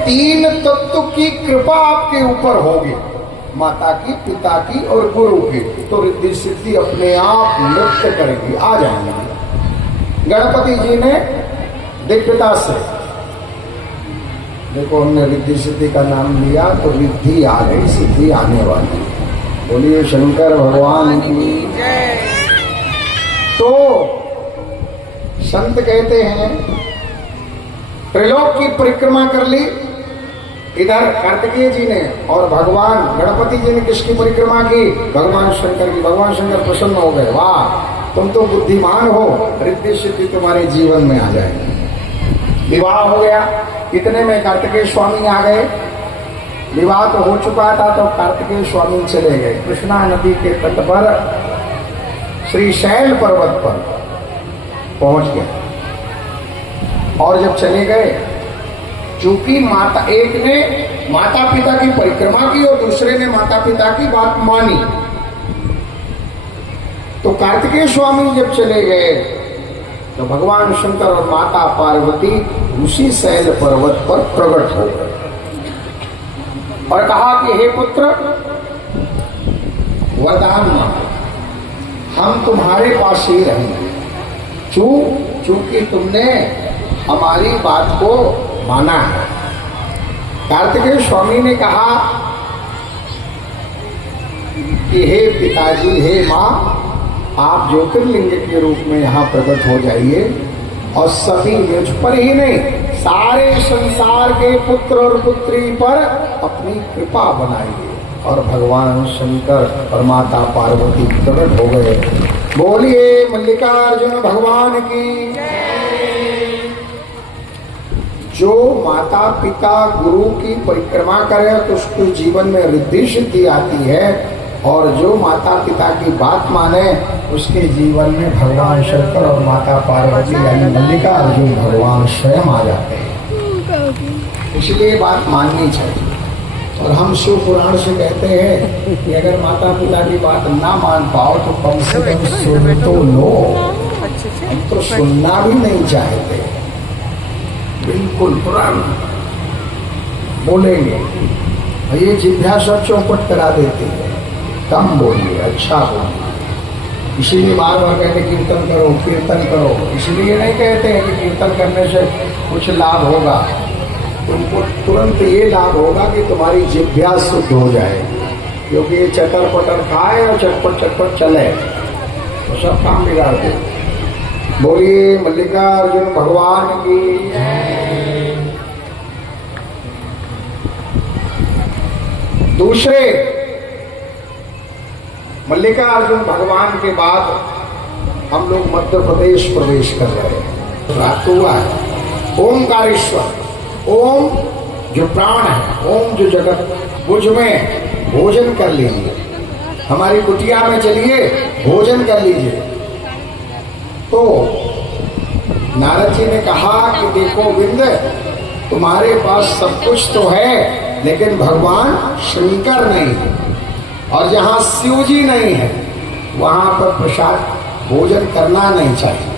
तीन तत्व की कृपा आपके ऊपर होगी, माता की, पिता की और गुरु की, तो रिद्धि सिद्धि अपने आप नृत्य करेगी, आ जाएंगी। गणपति जी ने दिव्यता से, देखो हमने रिद्धि सिद्धि का नाम लिया तो रिद्धि आ गई, सिद्धि आने वाली। बोलिए शंकर भगवान की। तो संत कहते हैं त्रिलोक की परिक्रमा कर ली, इधर कार्तिकेय जी ने, और भगवान गणपति जी ने किसकी परिक्रमा की? भगवान शंकर की। भगवान शंकर प्रसन्न हो गए, वाह तुम तो बुद्धिमान हो, रिद्धि सिद्धि तुम्हारे जीवन में आ जाएगी। विवाह हो गया, इतने में कार्तिकेय स्वामी आ गए। विवाह तो हो चुका था तो कार्तिकेय स्वामी चले गए कृष्णा नदी के तट पर, श्री शैल पर्वत पर पहुंच गए। और जब चले गए, चूंकि माता, एक ने माता पिता की परिक्रमा की और दूसरे ने माता पिता की बात मानी, तो कार्तिकेय स्वामी जब चले गए तो भगवान शंकर और माता पार्वती उसी शैल पर्वत पर प्रकट हो गए और कहा कि हे पुत्र, वरदान मांगो, हम तुम्हारे पास ही रहेंगे, चूंकि तुमने हमारी बात को माना है। कार्तिकेय स्वामी ने कहा कि हे पिताजी, हे माँ, आप ज्योतिर्लिंग के रूप में यहाँ प्रकट हो जाइए और सभी मुझ पर ही नहीं, सारे संसार के पुत्र और पुत्री पर अपनी कृपा बनाइए। और भगवान शंकर और माता पार्वती प्रकट हो गए। बोलिए मल्लिकार्जुन भगवान की। जो माता पिता गुरु की परिक्रमा करे तो उसके जीवन में रिद्धि सिद्धि आती है, और जो माता पिता की बात माने उसके जीवन में भगवान शंकर और माता पार्वती यानी मल्लिकार्जुन भगवान स्वयं आ जाते हैं। इसलिए बात माननी चाहिए। और हम शिव पुराण से कहते हैं कि अगर माता पिता की बात ना मान पाओ तो कम से कम सुन तो लो। हम तो सुनना भी नहीं चाहते, बिल्कुल तुरंत बोलेंगे, ये जिभ्या सब चौपट करा देती है, कम बोलिए, अच्छा बोलिए। इसीलिए बार बार कहते कीर्तन करो, कीर्तन करो। इसलिए नहीं कहते हैं कि कीर्तन करने से कुछ लाभ होगा, तुमको तुरंत ये लाभ होगा कि तुम्हारी जिभ्या शुद्ध हो जाएगी, क्योंकि ये चटर पटर खाए और चटपट चटपट चले तो सब काम बिगाड़ दे। बोलिए मल्लिकार्जुन भगवान की। दूसरे मल्लिकार्जुन भगवान के बाद हम लोग मध्य प्रदेश प्रवेश कर रहे हैं। रात हुआ है। ओमकारेश्वर, ओम जो प्राण है, ओम जो जगत, मुझ में भोजन कर लीजिए, हमारी कुटिया में चलिए भोजन कर लीजिए। तो नारद जी ने कहा कि देखो विंद, तुम्हारे पास सब कुछ तो है लेकिन भगवान शंकर नहीं है, और जहाँ शिव जी नहीं है वहाँ पर प्रसाद भोजन करना नहीं चाहिए।